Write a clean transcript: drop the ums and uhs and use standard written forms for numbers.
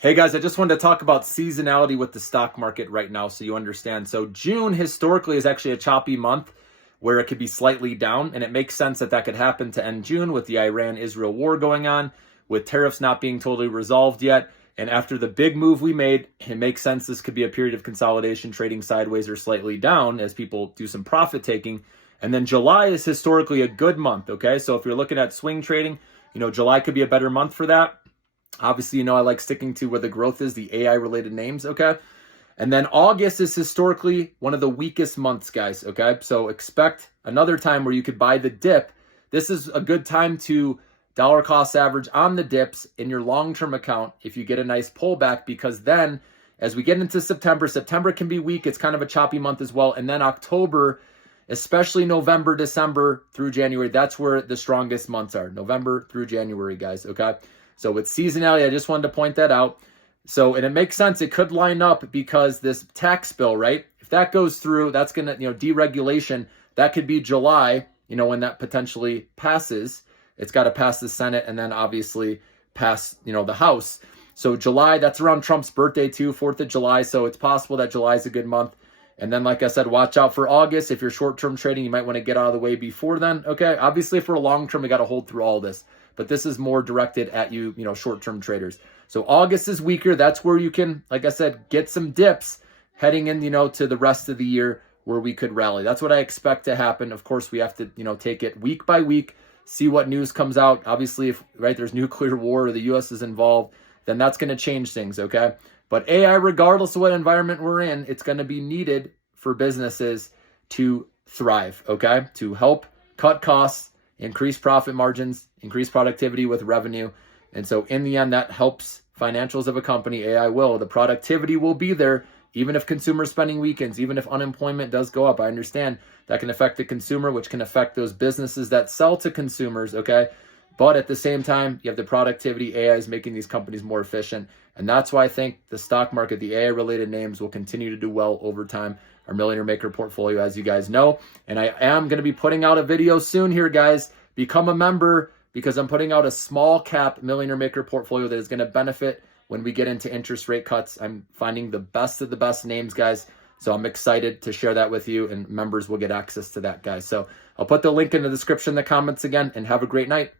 Hey guys, I just wanted to talk about seasonality with the stock market right now so you understand. So June historically is actually a choppy month where it could be slightly down, and it makes sense that that could happen to end June with the Iran-Israel war going on, with tariffs not being totally resolved yet. And after the big move we made, it makes sense this could be a period of consolidation, trading sideways or slightly down as people do some profit taking. And then July is historically a good month, okay? So if you're looking at swing trading, July could be a better month for that. Obviously, I like sticking to where the growth is, the AI related names, okay? And then August is historically one of the weakest months, guys, okay? So expect another time where you could buy the dip. This is a good time to dollar cost average on the dips in your long-term account if you get a nice pullback, because then as we get into September can be weak. It's kind of a choppy month as well. And then October, especially November, December through January, that's where the strongest months are. November through January, guys, okay? So with seasonality, I just wanted to point that out. So, and it makes sense. It could line up because this tax bill, right? If that goes through, that's going to, deregulation, that could be July, when that potentially passes. It's got to pass the Senate and then obviously pass, the House. So July, that's around Trump's birthday too, 4th of July. So it's possible that July is a good month. And then, like I said, watch out for August. If you're short-term trading, you might want to get out of the way before then. Okay, obviously for a long-term, we got to hold through all this. But this is more directed at you, short-term traders. So August is weaker. That's where you can, like I said, get some dips heading in, to the rest of the year where we could rally. That's what I expect to happen. Of course, we have to, take it week by week, see what news comes out. Obviously, if there's nuclear war or the U.S. is involved, then that's going to change things, okay? But AI, regardless of what environment we're in, it's going to be needed for businesses to thrive, okay? To help cut costs, increase profit margins, increase productivity with revenue. And so in the end, that helps financials of a company. AI will. The productivity will be there, even if consumer spending weakens, even if unemployment does go up. I understand that can affect the consumer, which can affect those businesses that sell to consumers, okay? But at the same time, you have the productivity. AI is making these companies more efficient. And that's why I think the stock market, the AI-related names, will continue to do well over time. Our Millionaire Maker portfolio, as you guys know. And I am going to be putting out a video soon here, guys. Become a member, because I'm putting out a small cap Millionaire Maker portfolio that is going to benefit when we get into interest rate cuts. I'm finding the best of the best names, guys. So I'm excited to share that with you, and members will get access to that, guys. So I'll put the link in the description, in the comments again, and have a great night.